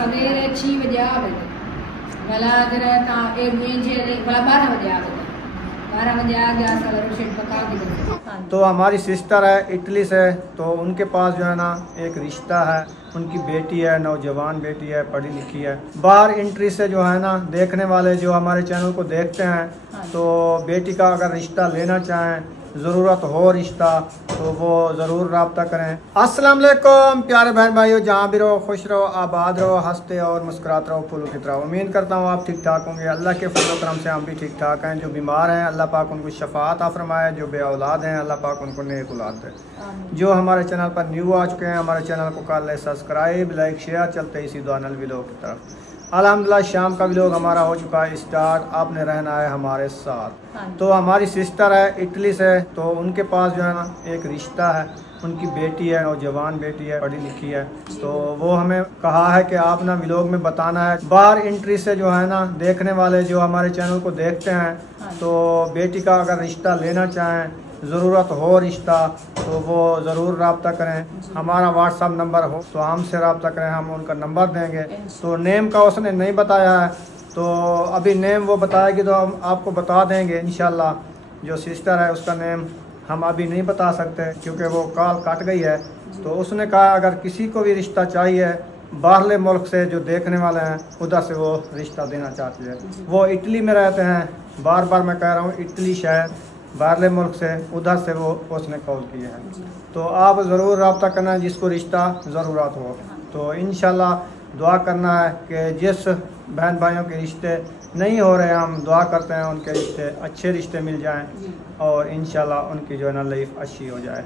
सवेरे 6 बजे आवे भला जरा ता एक जे भला 12 बजे आवे 12 बजे आ गया सारा रोशन पका दी। तो हमारी सिस्टर है इटली से, तो उनके पास जो है ना एक रिश्ता है, उनकी बेटी है, नौजवान बेटी है, पढ़ी लिखी है। बाहर इंट्री से जो है ना देखने वाले जो हमारे चैनल को देखते हैं, तो बेटी का अगर रिश्ता लेना चाहें, ज़रूरत हो रिश्ता, तो वो ज़रूर रब्ता करें। अस्सलाम वालेकुम प्यारे बहन भाइयों, जहाँ भी रहो खुश रहो, आबाद रहो, हंसते और मुस्कुराते रहो, फूलों की तरह। उम्मीद करता हूँ आप ठीक ठाक होंगे। अल्लाह के फजल करम से हम भी ठीक ठाक हैं। जो बीमार हैं अल्लाह पाक उनको शफात अता फरमाए, जो बे औलाद हैं अल्लाह पाक उनको नेक औलाद दे। जो हमारे चैनल पर न्यू आ चुके हैं, हमारे चैनल को कर ले सब्सक्राइब, लाइक, शेयर। चलते इसी दुआनल व्लॉग की तरफ। अल्हम्दुलिल्लाह शाम का व्लॉग हमारा हो चुका है स्टार्ट। आपने रहना है हमारे साथ। तो हमारी सिस्टर है इटली से, तो उनके पास जो है ना एक रिश्ता है, उनकी बेटी है, नौजवान बेटी है, पढ़ी लिखी है। तो वो हमें कहा है कि आप ना व्लॉग में बताना है। बाहर इंट्री से जो है ना देखने वाले जो हमारे चैनल को देखते हैं, तो बेटी का अगर रिश्ता लेना चाहें, ज़रूरत हो रिश्ता, तो वो ज़रूर रब्ता करें। हमारा व्हाट्सअप नंबर हो तो हमसे रब्ता करें, हम उनका नंबर देंगे। तो नेम का उसने नहीं बताया है, तो अभी नेम वो बताएगी तो हम आपको बता देंगे इंशाल्लाह। जो सिस्टर है उसका नेम हम अभी नहीं बता सकते क्योंकि वो कॉल कट गई है। तो उसने कहा अगर किसी को भी रिश्ता चाहिए बाहरले मुल्क से जो देखने वाले हैं, उधर से वो रिश्ता देना चाहती है। वो इटली में रहते हैं, बार बार मैं कह रहा हूँ इटली शहर, बाहरले मुल्क से, उधर से वो उसने कॉल किया है। तो आप ज़रूर रब्ता करना है जिसको रिश्ता ज़रूरत हो। तो इंशाल्लाह दुआ करना है कि जिस बहन भाइयों के रिश्ते नहीं हो रहे, हम दुआ करते हैं उनके रिश्ते अच्छे रिश्ते मिल जाएं और इंशाल्लाह उनकी जो है ना लाइफ अच्छी हो जाए।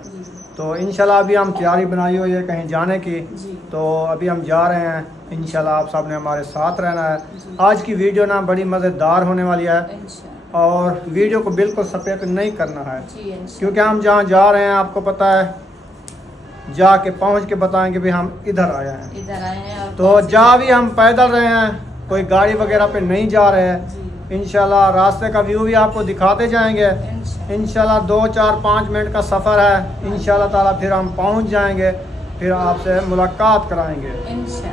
तो इंशाल्लाह अभी हम तैयारी बनाई हुई है कहीं जाने की, तो अभी हम जा रहे हैं। इंशाल्लाह आप सब ने हमारे साथ रहना है। आज की वीडियो ना बड़ी मज़ेदार होने वाली है और वीडियो को बिल्कुल स्किप नहीं करना है क्योंकि हम जहाँ जा रहे हैं आपको पता है, जाके पहुँच के बताएंगे भी हम इधर आए हैं। तो जा भी हम पैदल रहे हैं, कोई गाड़ी वगैरह पे नहीं जा रहे हैं। इंशाल्लाह रास्ते का व्यू भी आपको दिखाते जाएंगे। इंशाल्लाह 2-4-5 मिनट का सफ़र है। इंशाल्लाह ताला फिर हम पहुँच जाएंगे, फिर आपसे मुलाकात कराएंगे।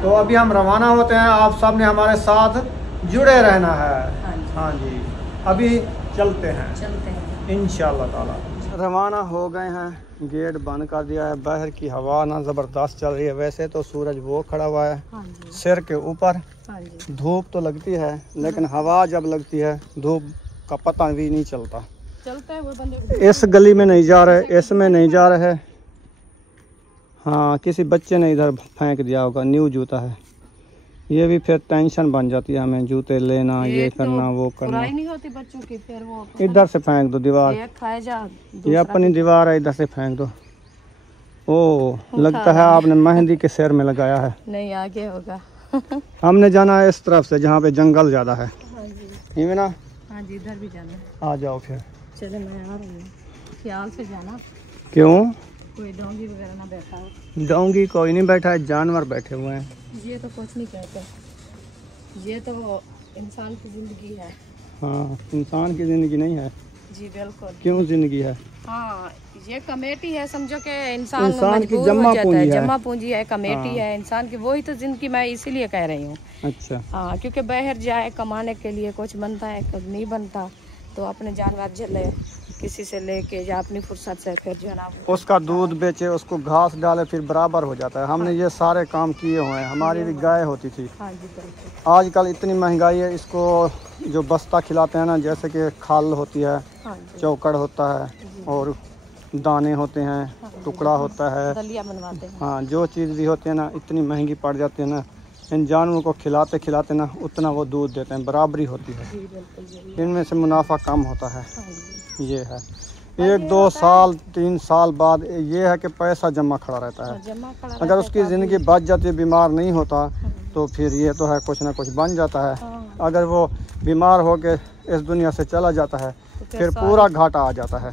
तो अभी हम रवाना होते हैं, आप सब ने हमारे साथ जुड़े रहना है। हाँ जी, अभी चलते हैं इंशाल्लाह ताला। रवाना हो गए हैं, गेट बंद कर दिया है। बाहर की हवा ना ज़बरदस्त चल रही है। वैसे तो सूरज वो खड़ा हुआ है सिर के ऊपर, धूप तो लगती है लेकिन हवा जब लगती है धूप का पता भी नहीं चलता है। वो बंदे इस गली में नहीं जा रहे, इसमें नहीं जा रहे। हाँ, किसी बच्चे ने इधर फेंक दिया होगा, न्यू जूता है। ये भी फिर टेंशन बन जाती है हमें, जूते लेना, ये करना, वो करना। नहीं होती बच्चों की, फिर वो इधर से फेंक दो दीवार, ये अपनी दीवार है, इधर से फेंक दो। ओ लगता है आपने मेहंदी के सिर में लगाया है। नहीं, आगे होगा। हमने जाना है इस तरफ से जहाँ पे जंगल ज्यादा है। ना हाँ जी, इधर भी जाना है। आ जाओ फिर। चलो मैं आ रही हूँ, ख्याल से जाना। क्यों? कोई डोंगी वगैरह ना बैठा हो? डोंगी कोई नहीं बैठा है, जानवर बैठे हुए हैं। ये तो कुछ नहीं कहते, ये तो इंसान की जिंदगी है। हाँ, इंसान की जिंदगी नहीं है जी, बिल्कुल। क्यों जिंदगी है? हाँ, ये कमेटी है, समझो कि इंसान की जमा पूंजी है, कमेटी है इंसान की, वही तो जिंदगी मैं इसीलिए कह रही हूँ। अच्छा। हाँ, क्योंकि बाहर जाए कमाने के लिए, कुछ बनता है कुछ नहीं बनता, तो अपने जानवर झले किसी से लेके या अपनी फुर्सत से फिर जो है ना उसका दूध बेचे, उसको घास डाले, फिर बराबर हो जाता है। हमने ये सारे काम किए हुए हैं। हमारी भी गाय होती थी। आजकल इतनी महंगाई है, इसको जो बस्ता खिलाते हैं ना, जैसे कि खाल होती है, चौकड़ होता है और दाने होते हैं, टुकड़ा होता है, दलिया बनवाते हैं। हाँ, जो चीज़ भी होती है ना इतनी महंगी पड़ जाती है ना, इन जानवरों को खिलाते खिलाते ना उतना वो दूध देते हैं, बराबरी होती है। इनमें से मुनाफा कम होता है। ये है 1-2 साल 3 साल बाद ये है कि पैसा जमा खड़ा रहता है। अगर उसकी ज़िंदगी बच जाती है, बीमार नहीं होता, तो फिर ये तो है कुछ ना कुछ बन जाता है। अगर वो बीमार हो के इस दुनिया से चला जाता है फिर पूरा घाटा आ जाता है।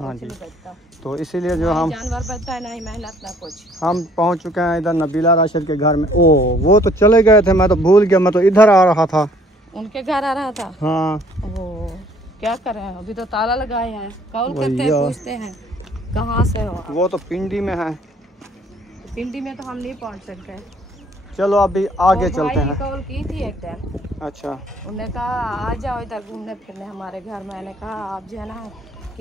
हाँ जी, तो इसीलिए जो हम जानवर बचता है, नहीं मेहनत ना कुछ। हम पहुंच चुके हैं इधर नबीला राशिद के घर में। ओ वो तो चले गए थे, मैं तो भूल गया, मैं तो इधर आ रहा था, उनके घर आ रहा था। हाँ, वो क्या कर रहे हैं, अभी तो ताला लगाए हैं, कॉल करते हैं, पूछते हैं कहाँ से हो। वो तो पिंडी में है। पिंडी में तो हम नहीं पहुँच सकते। चलो अभी आगे चलते हैं। कॉल की थी एक टाइम। अच्छा, उन्होंने कहा आ जाओ इधर घूमने फिरने हमारे घर। मैंने कहा आप जो है ना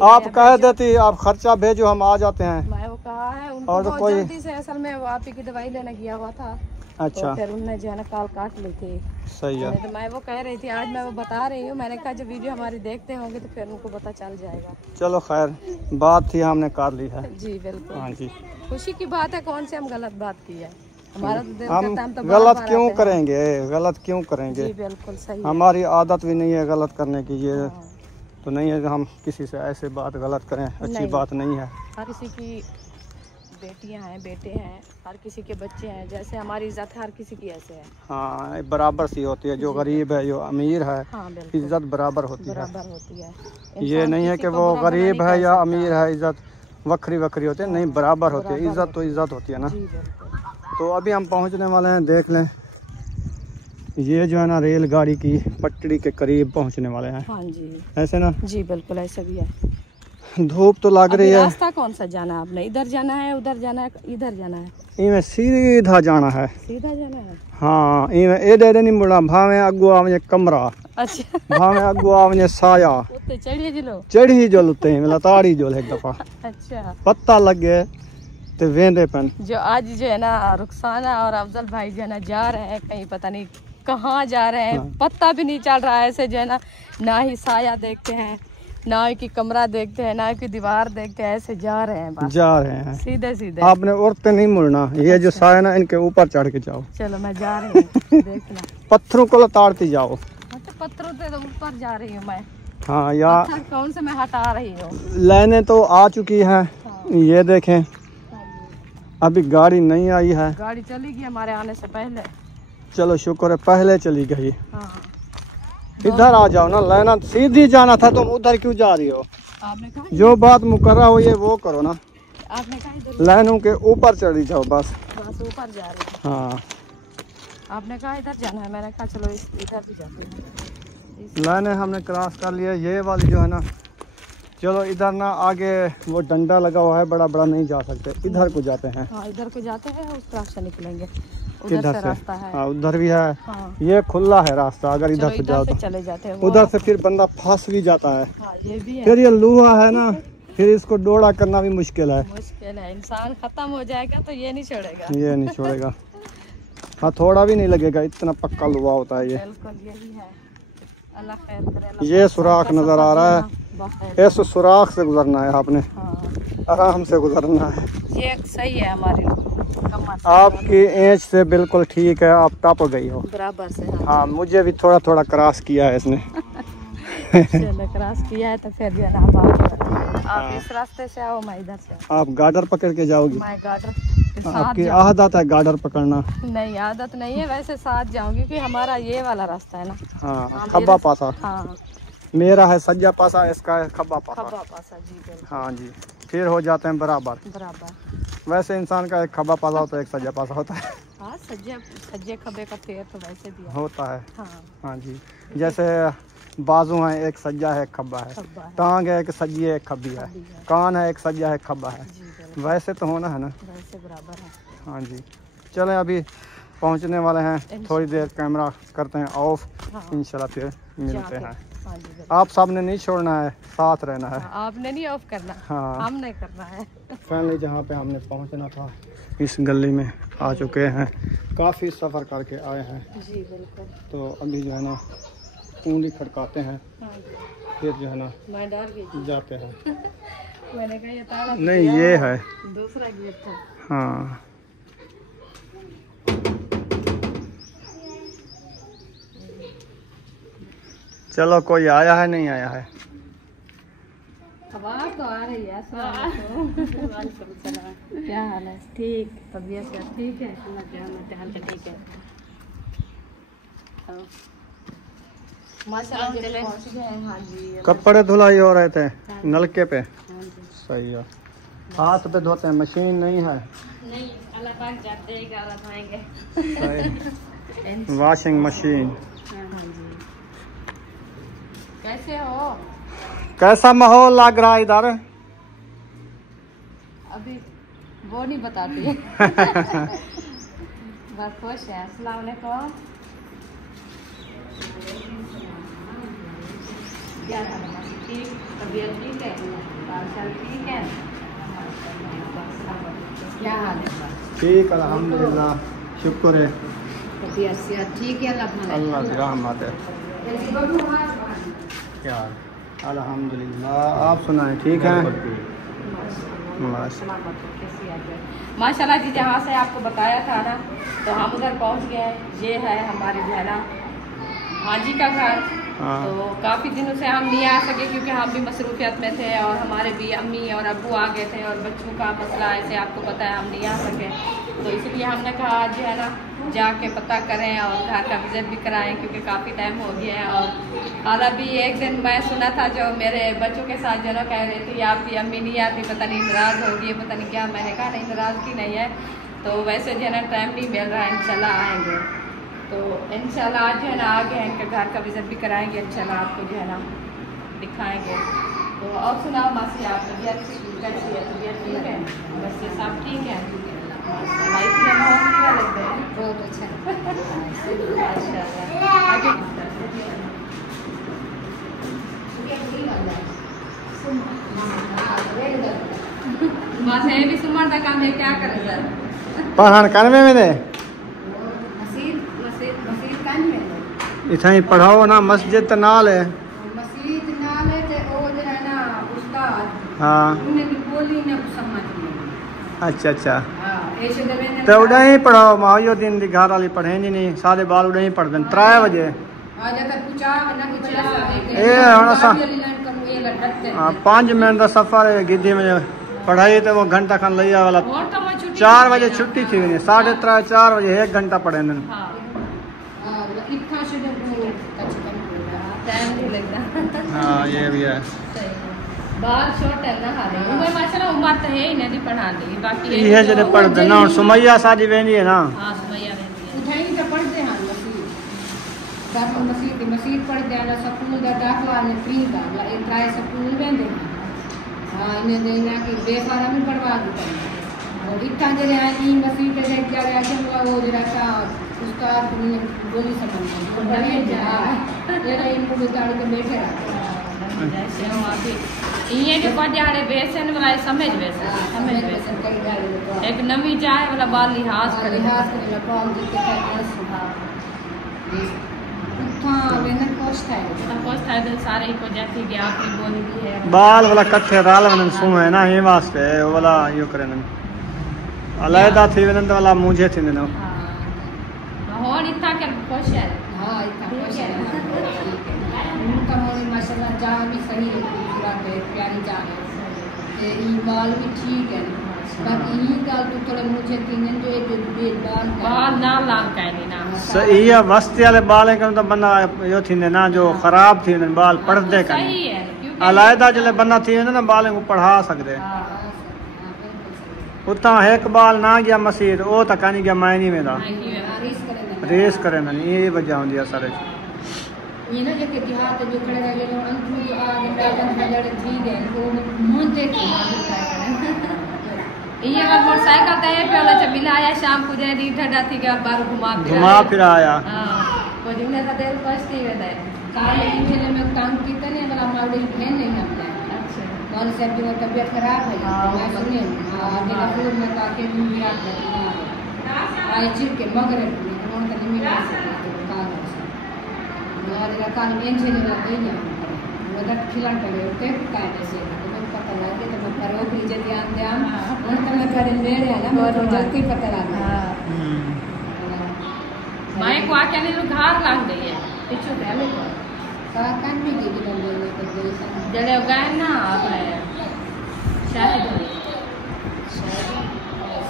आप कह देती आप खर्चा भेजो हम आ जाते हैं। मैं वो कहा है उनको और बहुत कोई जल्दी से, असल में वो आप ही की दवाई लेने गया हुआ था। अच्छा, तो फिर उनने जो है ना कॉल काट ली थी। सही है। तो मैं वो कह रही थी आज मैं वो बता रही हूँ। मैंने कहा जब वीडियो हमारी देखते होंगे तो फिर उनको पता चल जाएगा। चलो खैर, बात थी हमने कर ली है। जी बिल्कुल। हाँ जी, खुशी की बात है, कौन से हम गलत बात की है। हमारा तो दिल हम करता है, हम तो गलत बार-बार क्यों आते हैं। करेंगे, गलत क्यों करेंगे। जी बिल्कुल सही है। हमारी आदत भी नहीं है गलत करने की, ये हाँ। तो नहीं है कि हम किसी से ऐसे बात गलत करें, अच्छी नहीं। बात नहीं है। हर किसी की बेटियां हैं, बेटे हैं, हर किसी के बच्चे हैं। जैसे हमारी इज्जत हर किसी की ऐसे है। हाँ, बराबर सी होती है, जो गरीब है जो अमीर है, हाँ बिल्कुल इज्जत बराबर होती है। बराबर होती है। ये नहीं है कि वो गरीब है या अमीर है, इज्जत वक्री वक्री होती है, नहीं बराबर होती है। बराबर इज्जत तो इज्जत होती है ना। जी बिल्कुल। तो अभी हम पहुंचने वाले हैं, देख लें। ये जो है ना रेलगाड़ी की पटरी के करीब पहुंचने वाले हैं। हाँ जी ऐसे ना, जी बिल्कुल ऐसा भी है। धूप तो लग रही है। रास्ता कौन सा जाना है आपने? इधर जाना है, उधर जाना है, इधर जाना है? इनमें सीधा जाना है। सीधा जाना है। हाँ, इनमें एडे नहीं मुड़ना। भावे अगू आवने कमरा, अच्छा भावे अगू आवने साया, उत्ते चढ़िए जिलो चढ़ी जो लुते लताड़ी जो एक दफा अच्छा पत्ता लगे तो वेंदे पन। जो आज जो है ना रुखसाना और अफजल भाई जो है ना जा रहे हैं कहीं, पता नहीं कहाँ जा रहे हैं। हाँ। पत्ता भी नहीं चल रहा है ऐसे जो है ना ही साया देखते हैं, ना ही की कमरा देखते हैं, ना ही की दीवार देखते हैं, ऐसे जा रहे हैं बस, जा रहे हैं सीधे सीधे। आपने औरतें नहीं मुड़ना। ये जो साया ना इनके ऊपर चढ़ के जाओ। चलो मैं जा रही हूँ देखना। पत्थरों को लताड़ती जाओ। मतलब पत्थरों से तो ऊपर जा रही हूँ मैं। हाँ, या पत्थर कौन से मैं हटा रही हूँ। लाइनें तो आ चुकी है। हाँ। ये देखें, अभी गाड़ी नहीं आई है। गाड़ी चली गई हमारे आने से पहले। चलो शुक्र है पहले चली गई। हाँ। इधर आ जाओ ना, लाइना सीधी जाना था, तुम उधर क्यों जा रही हो? आपने कहा जो बात मुकर्रा हो ये वो करो ना। आपने कहा इधर लाइनों के ऊपर चढ़ी जाओ बस। बस ऊपर जा रही है। हाँ, आपने कहा इधर जाना है, मैंने कहा चलो इधर भी जाते हैं। लाइनें हमने क्रॉस कर लिया। ये वाली जो है ना, चलो इधर ना आगे वो डंडा लगा हुआ है, बड़ा बड़ा नहीं जा सकते, इधर को जाते हैं। हाँ इधर को जाते हैं, उस तरफ से निकलेंगे। किधर उधर से से? रास्ता है। हाँ, उधर भी है। हाँ। ये खुला है रास्ता, अगर इधर से जाओ से तो। चले जाते हैं। उधर से फिर बंदा फंस भी जाता है। हाँ ये भी है। फिर ये लोहा है ना, फिर इसको डोड़ा करना भी मुश्किल है। मुश्किल है, इंसान खत्म हो जाएगा तो ये नहीं छोड़ेगा। ये नहीं छोड़ेगा। हाँ, थोड़ा भी नहीं लगेगा, इतना पक्का लोहा होता है ये। बिल्कुल यही है। अल्लाह खैर करे। अल्लाह ये सुराख नजर आ रहा है, है। इस सुराख से गुजरना है आपने, हाँ आराम से गुजरना है। ये सही है हमारी कमर से। आपकी एज से बिल्कुल ठीक है, आप टप गई हो। बराबर से। हाँ, मुझे भी थोड़ा थोड़ा क्रॉस किया है इसने। चलो क्रॉस किया है तो फिर जो है ना आप इस रास्ते से आओ, मैं इधर से। आप गार्डर पकड़ के जाओगी? मैं गार्डर के साथ आपकी आदत है गार्डर पकड़ना? नहीं आदत नहीं है, वैसे साथ जाऊंगी क्योंकि हमारा ये वाला रास्ता है ना। हाँ, खब्बा पासा। हाँ मेरा है सज्जा पासा, इसका है खब्बा पासा। खब्बा पासा जी बिल्कुल। हाँ जी, फिर हो जाते हैं बराबर। बराबर। वैसे इंसान का एक खब्बा पासा होता है, एक सज्जा पासा होता है। हाँ सज्जे खब्बे का फेर तो वैसे भी है। होता है। हाँ हाँ जी, जैसे बाजू है, एक सज्जा है, एक खब्बा है। खब्बा है। टांग है, एक सज्जी है, एक खब्बी है। खब्बी है। कान है, एक सज्जा है, एक खब्बा है। जी बिल्कुल वैसे तो होना है ना। वैसे बराबर है। हाँ जी, चलें अभी पहुंचने वाले हैं, थोड़ी देर कैमरा करते हैं ऑफ। हाँ। इंशाल्लाह फिर मिलते जाके। हैं। हाँ जी बिल्कुल। आप सबने नहीं छोड़ना है, साथ रहना है। हाँ, आपने नहीं ऑफ करना। हाँ, हमने करना है। फाइनली जहाँ पे हमने पहुँचना था इस गली में आ चुके हैं। काफ़ी सफ़र करके आए हैं, जी बिल्कुल। तो अभी जो है ना कुंडी खड़काते हैं, हाँ जी। फिर जो है ना मैं डर गई। जाते हैं। मैंने कहा ये ताला नहीं, ये है। दूसरा गेट था। हाँ, चलो कोई आया है नहीं आया है? आवाज तो आ रही है। वालेकुम सलाम। क्या हाल है? ठीक। तबीयत क्या ठीक है? हाल ठीक है। माशाल्लाह पहुंच गए हैं। हाँ जी। कपड़े धुलाई हो रहे थे नलके पे। हाँ जी। सही है। हाथ पे धोते हैं, मशीन नहीं है। नहीं, अल्लाह पाक जाते ही गारा धोएंगे। सही। Washing machine. हाँ जी। कैसे हो? कैसा माहौल लग रहा है इधर? अभी वो नहीं बताती। बहुत खुश है। अस्सलाम वालेकुम। क्या हाल है? ठीक, तबीयत ठीक है, बाल ठीक है, क्या हाल है? ठीक अल्हम्दुलिल्लाह, शुक्र है, तबीयत से ठीक है, अल्लाह की रहमत है। क्या अल्हम्दुलिल्लाह, आप सुनाएं ठीक है? माशाल्लाह जी, जहाँ से आपको बताया था ना, तो हम उधर पहुँच गए। ये है हमारे जो है ना भाजी का घर। तो काफ़ी दिनों से हम नहीं आ सके क्योंकि हम भी मसरूफियत में थे और हमारे भी अम्मी और अब्बू आ गए थे और बच्चों का मसला ऐसे आपको पता है, हम नहीं आ सके। तो इसलिए हमने कहा आज जो है ना जाके पता करें और घर का विज़िट भी कराएं क्योंकि काफ़ी टाइम हो गया है। और हालांकि एक दिन मैं सुना था जो मेरे बच्चों के साथ जो कह रही थी आपकी अम्मी नहीं आती, पता नहीं नाराज़ होगी, पता नहीं क्या। मैंने कहा नहीं, नाराज़गी नहीं है, तो वैसे जो है ना टाइम नहीं मिल रहा है, इंशाल्लाह आएंगे। तो इंशाल्लाह आज जो है ना आगे हैं इनके घर का विज़िट भी कराएंगे, इंशाल्लाह आपको जो है ना दिखाएंगे। तो और सुनाओ मासी, आप तबीयत कैसी है? तबीयत ठीक है? बच्चे सब ठीक है? बहुत अच्छा। बस है भी सुमर का काम है, क्या करें सर? पढ़ान करवे में दे इतना ही पढ़ाओ ना, मस्जिद तो नाल है। मस्जिद नाल है ते ओ जो है ना उस्ताद, हाँ उन्हें भी बोली ना समझ नहीं। अच्छा अच्छा, हां ऐसे दवे ने तो उड़ा ही पढ़ाओ। माओ दिन दी घर वाली पढ़ेंदी नहीं, सारे बाल उड़ा ही पढ़ दें 3 बजे। आज तक पूछा ना कुछ ए हुन सा ये लटते। हां 5 मिनट का सफर है गिद्दी में पढ़ाई, तो वो घंटा खन लिया वाला। और तो मैं छुट्टी 4 बजे छुट्टी थी, 3:30 4 बजे 1 घंटा पढ़े न। हां हां इतना से टाइम नहीं लगता। हाँ ये भी है। बाल छोटे है ना हारे उम्र माशाल्लाह, उम्र तो है ही नहीं पढ़ा दी, बाकी ये जने पढ़ देना। और सुमैया शादी वेंदी है ना। हां सुमैया रहती है, उठाई तो पढ़ते हैं मसीद मसीद पढ़ते हैं, स्कूल का दाखला ने फ्री का एक ट्राई स्कूल वेंदे। हां इन्हें देना कि बेफारा में पढ़वा दो और इतना जरे आई मसीद के जाके आके वो जरा का उस्ताद ने बोली समझ में जा जरा इनको बिगाड़ के बैठे रहा जैसे हम अभी ये जो पजाड़े बेसन वाला समझ बेसन समझ बेसन कई गाड़ी एक नवी चाय वाला बाल लिहाज करे पाल जी के हाँ मैंने कोस्ट है तो सारे को जाती कि आपकी बोली भी है बाल वाला कट्ठे राल वनन सु है ना, ये वास्ते वो वाला यो करन अलैदा थी वनन तो वाला मुझे थी न। हां और इतना के खुश है। हां इतना खुश है उनका मोनी माशाल्लाह जा भी सही है, पूरा प्यारी जा है ये बाल भी ठीक है। बाकी ये गाल तो थोड़े मुझे तीन जो एक बाल ना लाग का नहीं ना सही है। वस्ती वाले बाल के तो बंदा यो थी ना जो खराब थी न बाल पढ़दे का सही है क्योंकि अलैदा जले बंदा थी ना बाल को पढ़ा सकदे। उतना एक बाल ना गया मसीद ओ तक नहीं गया मैं नहीं मेरा रेस करे ना, ये वजह होंदी है सारे ये ना जके देहात जो खड़े रह गए अंतु जो आ गए जड़े थी गए वो मुंह देख ये बार मोटरसाइकिल तो है पे वाला मिलाया शाम को जाए दी ठंडा थी के बार घुमा फिर आया। हां को दिन का दिल फर्स्ट ही रहता है काल ईमेल में काम कितने वाला मॉडल है नहीं हमने। अच्छा कौन से की तबीयत खराब है मैं सुने आज लखनऊ में ताके भी आ आई चिर के मगर उन का नहीं मिला काल और काल में से नहीं लगे ना मगर खिला पड़े उठे कायदे से तो पता लगे तो मैं करो भी जे ध्यान ध्यान उन का मैं करे ले रहा ना बहुत जल्दी पता लगा। मैं को आके नहीं घर लाग गई है पिछु पहले को कान भी गिर गए तो जड़े गए ना अपने शायद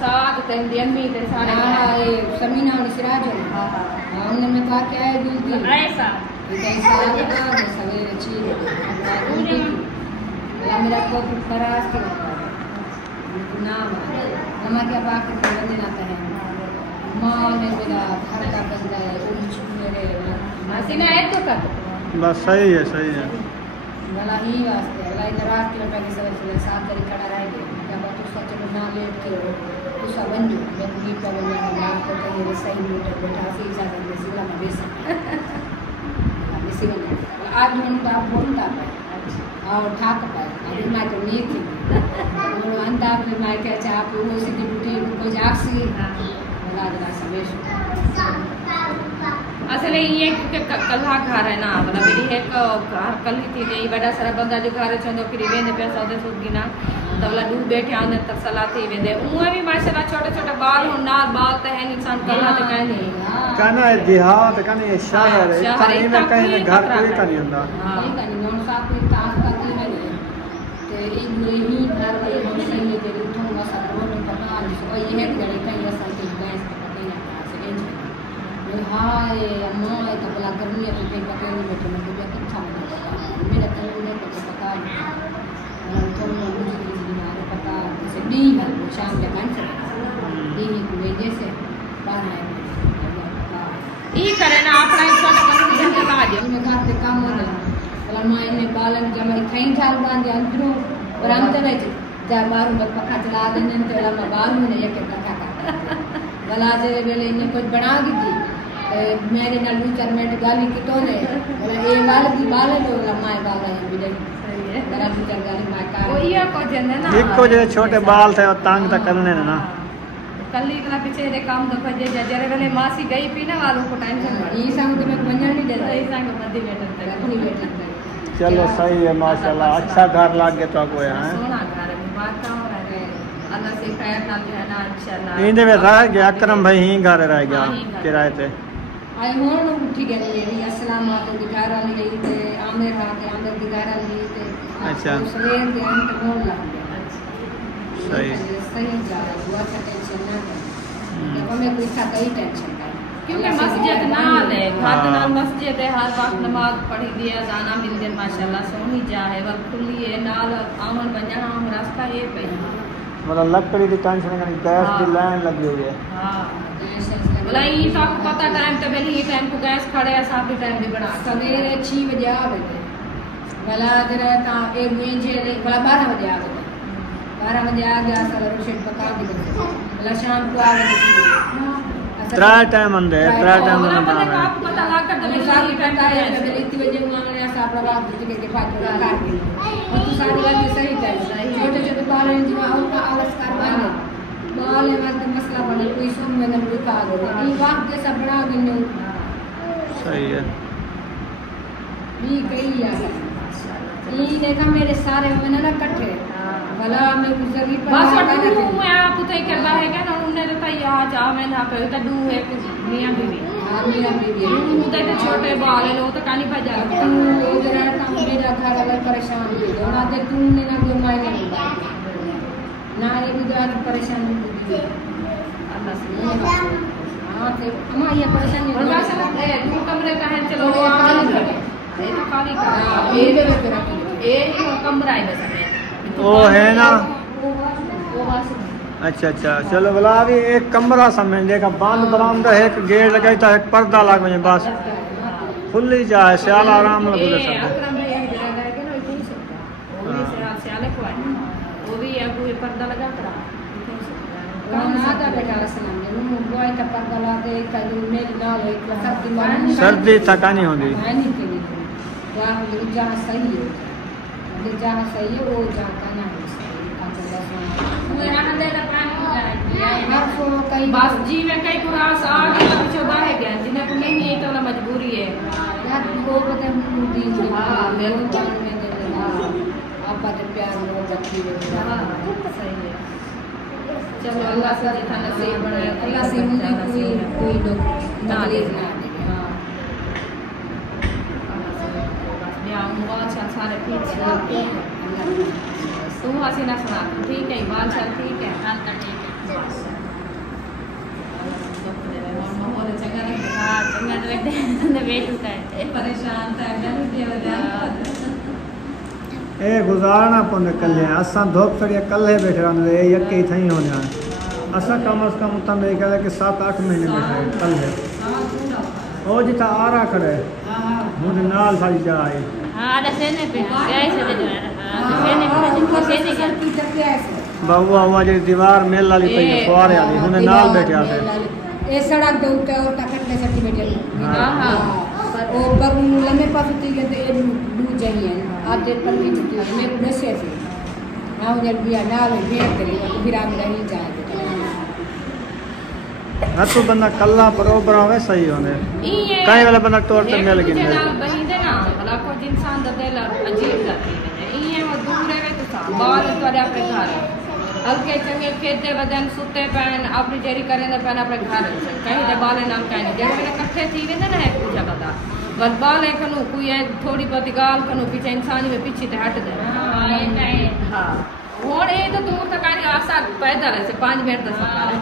साथ तेन दिन में ते सारे हां ये समीना और सिराज हां हां हमने में कहा क्या है दूध ऐसा ऐसा ना सवेरे अच्छी या मेरा को फराज के नाम मम्मा के बाकी बंदे नाता है मां ने बोला घर का बंदा है वो मेरे मसीना है तो कर बस सही है वाला ही वास्ते वाला इधर रात के पहले सब साथ करी खड़ा रह गया जब तो सच में ना लेट के सा वञो बंदी पर वञो तो कहीं सही मीटर बैठा सी ज्यादा बेसिला में बेस बेसी वञो आज हम तो आप बोलता है और ठाक पाए अभी मैं तो नहीं थी और अंदा फिर मैं क्या चाह पे वो सी ड्यूटी को जाक्सी बना देना समेश असल ये कल्हा घर है ना मतलब मेरी एक घर कल ही थी नहीं बड़ा सारा बंदा जो घर चंदो फिर वेंदे पे सौदे सूद गिना तबला दूर बैठे आने तरसला थी वेंदे उहे भी माशाल्लाह छोटे छोटे बाल हो ना बाल तो है इंसान कल्हा तो कहीं नहीं कहना है देहात कहना ये शहर है कहीं में घर कोई का नहीं होता नहीं का नहीं नौन साथ में तास का की है ते एक ही घर वाले हम सही है जे उठूंगा सब रोटी पका जिसको ये है गड़ी कहीं असल के गैस पता नहीं से एंज हाय अम्मा एक बला करनी है तो पकड़ में बैठे मैं तो अच्छा बना मेरा तन ने को पता नहीं तो मुझे किसी पता जैसे डी है शाम के टाइम से डी को वजह से बाहर आए ई करे ना अपना छोटा बंदी जन का आज में घर पे काम हो रहा भला मां ने बालन जमा कहीं झाल बांधे अंदरों और अंदर है जा बाहर मत पखा चला देने तो ला बाहर में एक कथा का भला जे वेले ने कुछ बना दी थी मेरे ना लू चार मिनट गाली की तो ने भला ए वाल दी बाल लो लम्मा बाल है बिदई बड़ा दू चार गाली मां का वो ये को जन ना एक को जो छोटे बाल थे और तांग तक करने ना कल इतना पीछे दे काम तो फजे जरे वेले मासी गई पी ना वालों को टाइम से ई संग तो मैं वंजन नहीं देता ई संग मध्य बैठन तक अपनी बेटी चलो सही है माशाल्लाह अच्छा घर लाग गया तो आपको यहाँ सोना घर में बात का हो रहा है अल्लाह से खैर ना जो है ना इंशाल्लाह इंदे में रह गया अकरम भाई ही घर रह गया किराए पे आई होण उठी गई मेरी अस्सलाम वालेकुम की घर वाली गई थे आमिर हा के अंदर की घर वाली थे अच्छा सवेर के अंत होण लग गया सही सही जा हुआ का टेंशन ना देखो मैं कोई का कई टेंशन का क्योंकि मस्जिद नाल है घर नाल मस्जिद है हर वक्त नमाज पढ़ी दिया जाना मिल जाए माशाल्लाह सोनी जा है वक्त खुली है नाल आवन बजना हम रास्ता ये पे मतलब लकड़ी की टेंशन नहीं गैस की लाइन लगी हुई है हां बोला ये तो आपको पता टाइम तो बेली ये टाइम को गैस खड़े है साफ टाइम भी बना सवेरे 6 बजे आवे भला जरा ता एक मुझे भला 12 बजे आवे 12 बजे आ गया सर रोशेट पका दी भला शाम को आवे त्रा टाइम अंदर त्रा टाइम अंदर आपको पता लग कर तो सारी का है जब इतने बजे मांगने ऐसा प्रभाव के के पास कर के और तू सारी बात सही टाइम छोटे छोटे बाल हैं जो और का आवाज करवाने बाल है मत मसला बने कोई सुन में न रुका दो ये बात के सब बना गिनो सही है ये कई आ ये देखा मेरे सारे मैंने ना कट्ठे भला मैं गुजरी पर बस डू मैं आप तो ही करवा है क्या ना उन्होंने तो या जा मैं ना पे तो डू है मियां बीवी हां मियां बीवी उधर के छोटे बाल है लो तो कानी भजा तू इधर का मेरा घर वाला परेशान हो गया ना दे तूने ना कोई मायने नहीं ना ये गुजार परेशान हो गई अल्लाह से हां ते अम्मा ये परेशानी और माशाल्लाह है दो कमरे का है चलो ये तो खाली का ये दे के रख ये कमरा है बस वो है ना अच्छा अच्छा चलो बोला अभी एक कमरा समझ देखा बंद बरामदा है एक गेट लगाई था एक पर्दा लग में बस खुली जाए सियाल आराम लग ले सब वो भी अब ये पर्दा लगा कर सर्दी थकानी होगी जहाँ सही है वो जहाँ का ना बस जी में कई कुरास आ गया पीछे बाहर गया जिन्हें को नहीं है तो मजबूरी है यार वो पता है दी हां बिल्कुल आप बात प्यार में रखी है हां सही है चलो अल्लाह से जितना नसीब बनाए अल्लाह से मुझे कोई लोग ना ले ना हां बस मैं आऊंगा अच्छा सारे ठीक है तू हसीना सुना ठीक है बाल चल ठीक है हाल का ठीक है और चंगा लगता है वेट होता है परेशान था ए गुजारना पौंदे कल्ले असां धोप सड़िया कल्ले बैठे रहंदे ए यके ही थई होने असां कम से कम त मेरे ख्याल कि 7-8 महीने बैठे कल्ले ओ जिता आरा खड़े हां मुझे नाल सारी चढ़ाई हां दसेने पे गए से जो है हां दसेने पे की जगह है बहुआ हुआ जी दीवार मेल वाली पई है फुआरे वाली हुने नाल बैठया थे ए सड़क दे ऊपर और तकटले सटी बैठे हां हां पर ओ पर लम्बे पास थी के ए दू जाइए आते पर की छुट्टी मेरे दसे थे हां जब दिया नाल भेट करे फिर हम नहीं जाए ना तो बंदा कल्ला बरोबर आवे सही होने कई वाला बंदा टोर पे मिल गिने बही दे ना भला को इंसान दा दिल अजीब जाती है ये वो दूर है तो सा बाल तोरे अपने घर हल्के चंगे खेते बदन सुते पैन अपनी जेरी करे ना पैन अपने घर कहीं दे बाले नाम कहीं जेरे में इकट्ठे थी वेंदा ना एक जगह दा बस बाल है कनु कोई है थोड़ी बहुत गाल कनु पीछे इंसान में पीछे ते हट दे हां और ये तो दूर तक आई आशा पैदल है से 5 मिनट दा सफर है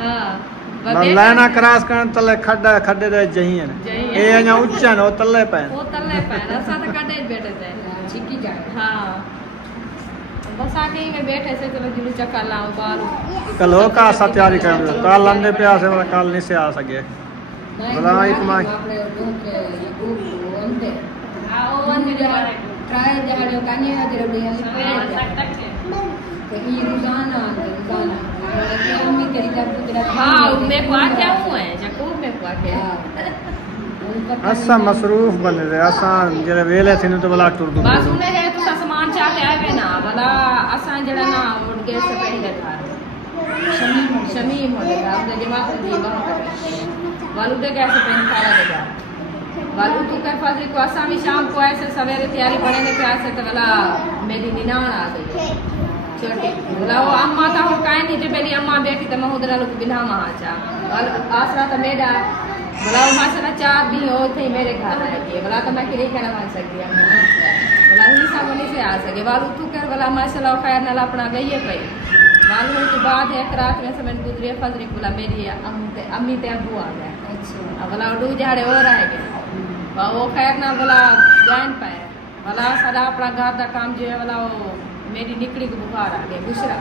हां लाइना क्रॉस करन तले खड्डा खड्डे दे जही है ए अया ऊंचा न ओ तले पैन असा तो कड्डे बैठे थे छिकी जाए हां बस आके में बैठे से चलो जुलू चक्कर लाओ बाहर कल हो का सा तैयारी कर कल लंदे पे आसे वाला कल नहीं से आ सके भला एक मां अपने दूसरे ओंते आओ ओंते ट्राई जहाड़े कानी जरे भी तो ये रोजाना अम्मी तेरी जब तेरा हां मैं को आ जाऊं है जको मैं को आके असा मसरूफ बने रे असा जरे वेले थिन तो भला टुर दू बस उन्हें जाए तो सामान चाहते आवे ना भला असा जड़ा ना उठ गए से पहले था शमीम हो गया अब जमा कर दी बात वालू दे गए से पहले खाया देगा वालू तू कर फजरी को असा भी शाम को ऐसे सवेरे तैयारी बने ने प्यार से तो भला मेरी निनान आ गई छोटी भला वो अम्मा था हो काई नहीं जो मेरी अम्मा बेटी तो मैं उधर लोग बिना माचा आसरा तो मेरा भला माशाल्लाह 4 दिन हो थे मेरे घर रह गए भला तो मैं के नहीं करवा सकती भला ही सब नहीं से आ सके वालू तू कर भला माशाल्लाह खैर नाल अपना गई है भाई वालू के बाद एक रात में समय गुजरे फजरी भला मेरी अम्मी ते अबू आ गए अच्छा भला डू झाड़े हो रह गए वो खैर ना भला जान पाए भला सारा अपना घर का काम जो है भला वो मेरी निकली को बुखार आ गया दूसरा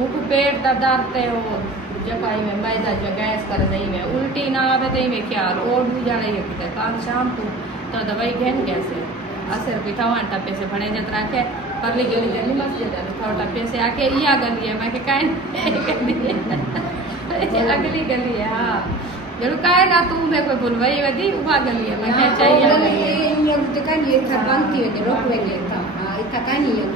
उनको पेट दर्द थे वो जपाई में मैदा जो गैस कर नहीं में उल्टी ना आवे तई में ख्याल और भी जाने ये पता कल शाम को तो दवाई घेन कैसे असर पिठावान टप्पे से भणे जतरा के परली गली जल्दी मस्जिद है थोड़ा टप्पे से आके या गली है मैं के काई अगली गली है हां जरूर काहे ना तू मैं कोई बोलवाई वदी उबा गली है मैं क्या चाहिए ये तो का ये था बनती है रोक वेगे था हां इतना का नहीं है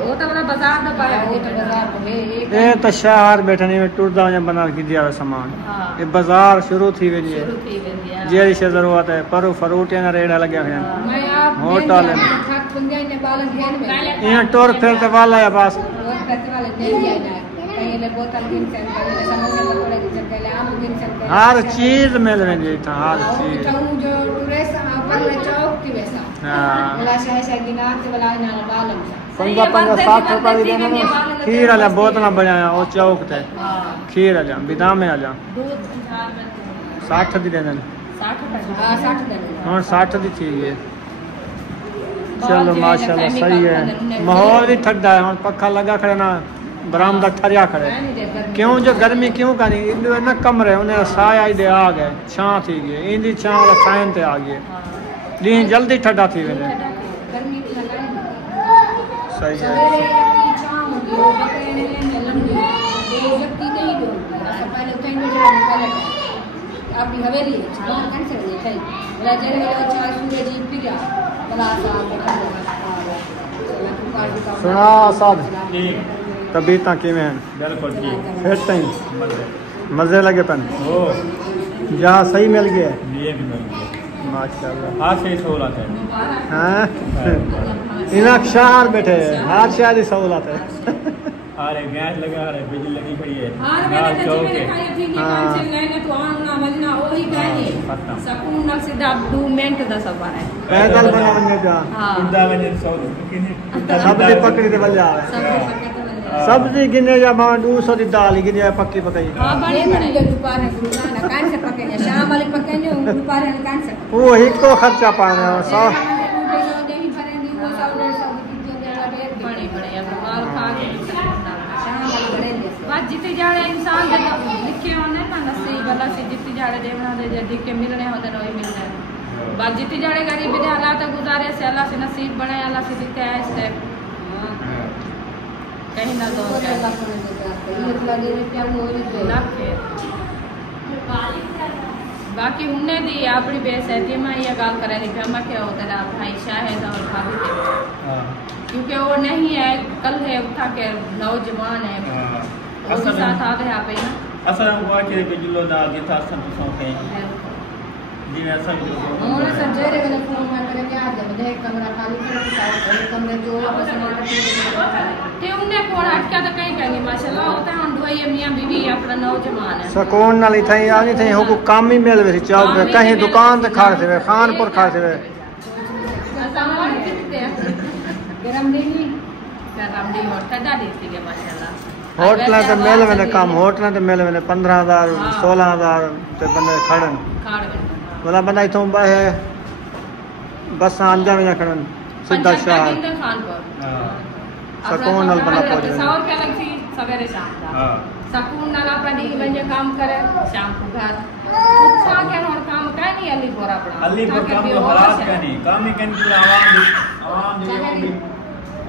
वो तो बड़ा बाजार दा पाया वो तो बाजार में एक ए तो शहर बैठने में टुरदा या बना के दिया सामान हां ये बाजार शुरू थी वेनी है शुरू थी वेंदी है जेरी से जरूरत है पर फ्रूट या रेड़ा लगे हैं मैं आप होटल है थक बंदे ने बालन घेन में ये टोर फिरते वाला है बस वो करते वाले नहीं जाए ना कहीं ले बोतल गिन से पहले समोसे पकौड़े गिन से पहले आम गिन से पहले हर चीज मिल रही था हर चीज तो जो टूरिस्ट पर ले चौक की वैसा हां वाला शायद गिनाते वाला ना बालन 50-60 रुपए की देना खीर वाला बोतल बनाया वो चौक थे खीर वाला बिदाम में आजा दूध 60 दी देना 60 हां 60 दे हां 60 दी थी ये चलो माशाल्लाह सही है माहौल भी ठंडा है और पक्का लगा खड़ा ना बरामदा ठरिया खड़े क्यों जो गर्मी क्यों का नहीं ना कमरे उन्हें साया दे आ गए छां थी गए इंदी छां वाला फैन ते आ गए दिन जल्दी ठंडा थी वेने गर्मी की लगाई सही है सवेरे की शाम की बकरे ने लंबी वो व्यक्ति नहीं डोलती ऐसा पहले तो इन जो पहले अपनी हवेली छां कैंसिल नहीं थी बोला जरे वाला चार सूरज जी पिया बोला सा सुना साद तबीयत किवें हैं बिल्कुल ठीक फिट हैं मजे लगे पन हो जहाँ सही मिल गया लिए भी मिल गया माशाल्लाह आज से सहूलत है हाँ इना शहर बैठे हर शहर की सहूलत है अरे गैस लगा अरे बिजली लगी पड़ी है हां ना मैंने चौक मैंने है खाया थी कि काम से लेने तो आना मजना वही गए सकून न सीधा 2 मिनट दा सफर है पैदल बनाने जा हां कुंदा में सौ सब्जी पकड़ी दे बल जा सब्जी गिने या मां 200 दी दाल गिने पक्की पकाई हां बड़ी बड़ी जो दोपहर है गुरुना कान से पके शाम वाले पके जो दोपहर है कान से वो हिको खर्चा पाने 100 बड़ी बड़ी माल खा के बात जिते जाड़े इंसान दे लिखे होने ना नसीब वाला से जिते जाड़े देवना दे जदी के मिलने होते रोई मिलने बात जिते जाड़े गरीबी दे हालात गुजारे से अल्लाह से नसीब बनाए अल्लाह से दिखे है इससे कहीं ना दो बाकी हमने दी अपनी बेइज्जती में ये गाल करे नहीं फिर क्या होता है भाई शायद और भाभी क्योंकि वो नहीं है कल है उठा के नौजवान है उसके साथ आ गए आप ना असल में वो के बिजलो ना दिता सब सौंपे जी ऐसा भी और सजेरे वाले फोन में करे क्या जब एक कमरा खाली कर कमरे जो ते उन्हें कौन अटका तो कहीं कहेंगे माशाल्लाह होता है हम दुआई मियां बीवी अपना नौजवान है सुकून नाल इथई आ नहीं थे हो काम ही मिल वे चौक पे कहीं दुकान ते खड़ थे खानपुर खड़ थे सामान कितने गरम नहीं और कदा देती है माशाल्लाह होटल ते मिल वे काम होटल ते मिल वे 15,000 16,000 ते बंदे खड़न वाला बंदा इथों बाहे बस आंजा में खड़न सीधा शहर सुकून नाल बंदा पहुंच जाए 100 रुपया लगती सवेरे शाम का सुकून नाल अपना दी बजे काम करे शाम को घर उत्सा के और काम का नहीं अली बोरा पड़ा अली पर काम तो हालात का नहीं काम ही कन की आवाम जो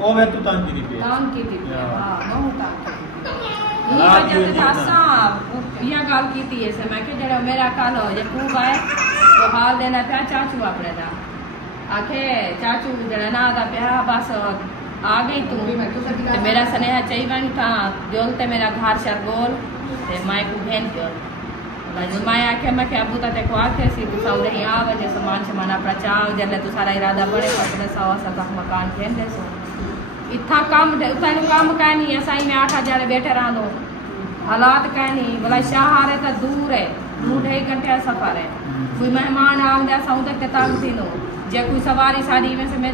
ओ वे तो तान की थी काम की थी हां बहुत ये वजह से साहब ये गाल की थी ऐसे मैं कि जरा मेरा काल हो जे खूब आए तो हाल देना पे चाचू अपने दा आखे चाचू जरा ना दा पे बस आ गई तू ते मेरा स्नेह चाहिए था जोलते मेरा घर शरगोल ते माई को भेन क्यों माई आखे मैं क्या अबू ते को आखे सी तू सब नहीं आ वजह सामान अपना चाव जल्ले तू सारा इरादा बड़े अपने 100 मकान भेन दे सो इतना काम का नहीं है सही में 8,000 बैठे रहा दो हालात का नहीं बोला शाह तो दूर है 2-2.5 घंटे सफर है कोई मेहमान आमदा सऊं तक ताम थी नो जे कोई सवारी साड़ी में से मैं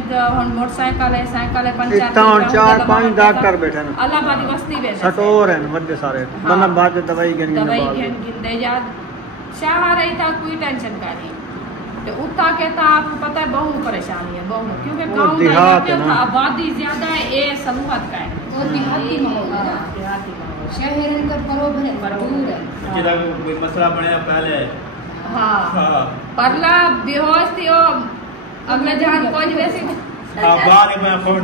मोटरसाइकिल है साइकिल है 4-5 डॉक्टर बैठे हैं अल्लाहबादी बस्ती बैठे सटोर हैं मध्य सारे बना बाद दवाई गिन दे जा शाह रही था कोई टेंशन का नहीं तो उठा के था आपको पता है बहुत परेशानी है बहुत क्योंकि गांव में आबादी ज्यादा है ये समूहत का है वो देहाती माहौल शहर का बरोबर दूर है किदा कोई मसला बने पहले हां परला बेहोश थी ओ अगले जहां कोई वैसे बाहर में फोन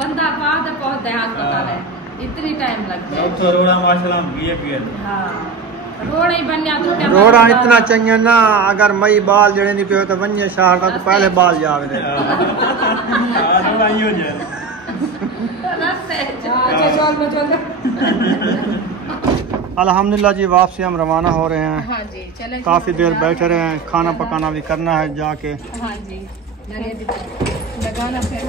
बंदा बाद पहुंच दे अस्पताल है इतनी टाइम लगता है तो रोड़ा माशाल्लाह बीए हां रोड़ा ही बनया तो क्या रोड़ा इतना चाहिए ना अगर मई बाल जड़े नहीं पे तो वन्य शहर का तो पहले बाल जावे दे रोड़ा ही हो जाए अल्हम्दुलिल्लाह जी वापसी हम रवाना हो रहे हैं हाँ जी चले काफी देर बैठे रहे हैं खाना पकाना भी करना है जाके हाँ जी लगाना फिर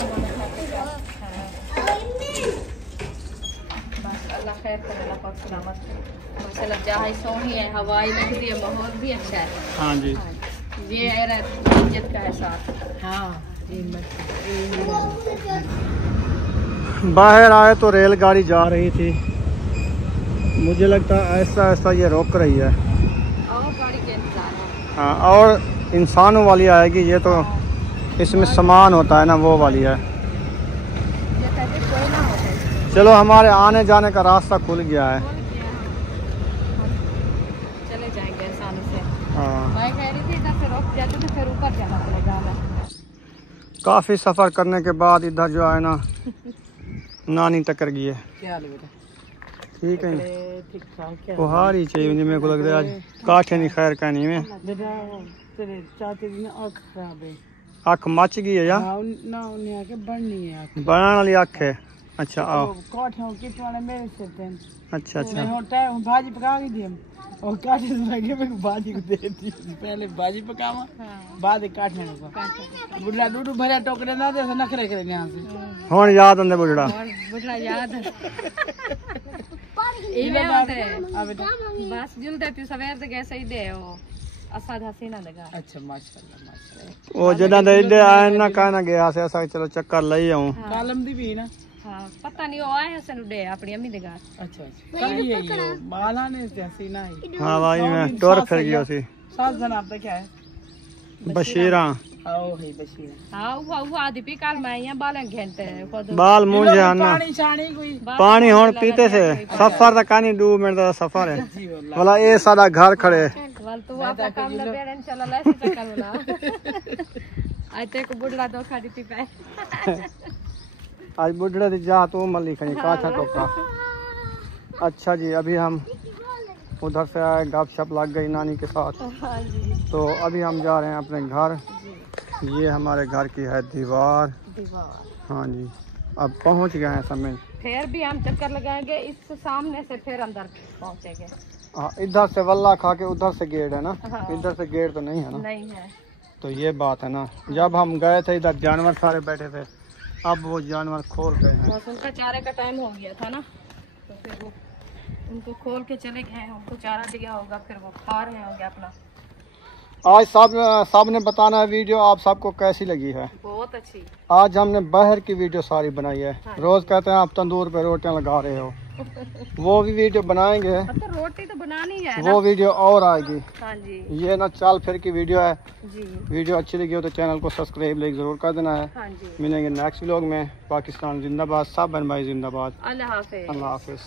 अल्लाह खैर करे अल्लाह पाक सलामत माशाल्लाह जहाँ सो ही है हवाई लगती है माहौल भी अच्छा है हाँ जी ये है इज्जत का है साथ हाँ बाहर आए तो रेलगाड़ी जा रही थी मुझे लगता है ऐसा ऐसा ये रोक रही है और गाड़ी के इंतजार हाँ और इंसानों वाली आएगी ये तो इसमें सामान होता है ना वो वाली है चलो हमारे आने जाने का रास्ता खुल गया है चले जाएंगे आसानी से हाँ मैं कह रही थी इधर से रुक जाते तो फिर ऊपर जाना पड़ेगा काफ़ी सफ़र करने के बाद इधर जो है ना नानी टक्कर गई है क्या हाल है बेटा ठीक है ठीक ठाक क्या बुहार ही चाहिए मुझे मेरे को लग रहा है आज काठे नहीं खैर कहनी में बेटा तेरे चाचे की ना आँख खराब है अख मच गई है या ना उन्हें आके बढ़नी है बनाने वाली अख है अच्छा आओ काठे कितने वाले मेरे से थे अच्छा अच्छा होता है भाजी पका के दी हम और काटे से लगे मैं भाजी को दे दी पहले भाजी पकावा बाद काटने को बुढ़ा दूध भरा टोकरे ना दे नखरे करे यहां से हुन याद आंदे बुढ़ा बुढ़ा याद है इवे होते अब बस जुलदे तू सवेर से कैसे ही दे ओ असाद हसीना लगा अच्छा माशाल्लाह माशाल्लाह ओ जदा दे इधर आए ना कहना गया से ऐसा चलो चक्कर लई आऊं कालम दी भी ना हाँ पता नहीं वो आए हसन उड़े अपनी अम्मी दे घर अच्छा अच्छा कल ये बाला ने हसीना ही हां भाई मैं टोर फिर गयो सी सास जन आपका क्या है बशीरा आओ है बशीरा हां वो आदि पी काल मैं यहां बाल घंटे बाल मुंजे आना पानी छानी कोई पानी हुन पीते से सफर तक नहीं 2 मिनट का सफर है बोला ए सादा घर खड़े वाल तू आपका काम ना बेड़ इंशाल्लाह लाइस चक्कर वाला आज तक बुढ़ला धोखा देती पे आज बुढ़े दी जा तो मल लिखनी काछा टोका। अच्छा जी, अभी हम उधर से आए, गपशप लग गई नानी के साथ। हाँ जी। तो अभी हम जा रहे हैं अपने घर। ये हमारे घर की है दीवार। हाँ जी, अब पहुंच गए हैं समय। फिर भी हम चक्कर लगाएंगे इस सामने से, फिर अंदर पहुंचेंगे। हाँ, इधर से वल्ला खा के उधर से गेट है ना। हाँ। इधर से गेट तो नहीं है ना। नहीं है। तो ये बात है ना, जब हम गए थे इधर जानवर सारे बैठे थे, अब वो जानवर खोल गए हैं। बस उनका चारे का टाइम हो गया था ना, तो फिर वो उनको खोल के चले गए हैं। उनको चारा दिया होगा, फिर वो खा रहे होंगे अपना। आज सब ने बताना है वीडियो आप सबको कैसी लगी है। बहुत अच्छी। आज हमने बाहर की वीडियो सारी बनाई है। हाँ। रोज कहते हैं आप तंदूर पे रोटियां लगा रहे हो, वो भी वीडियो बनाएंगे। अब तो रोटी तो बनानी है ना? वो वीडियो और आएगी। हाँ जी। ये ना चल फिर की वीडियो है जी। वीडियो अच्छी लगी हो तो चैनल को सब्सक्राइब लाइक जरूर कर देना है। हाँ जी। मिलेंगे नेक्स्ट व्लॉग में। पाकिस्तान जिंदाबाद, सब बहन भाई जिंदाबाद। अल्लाह हाफिज। अल्लाह हाफिज।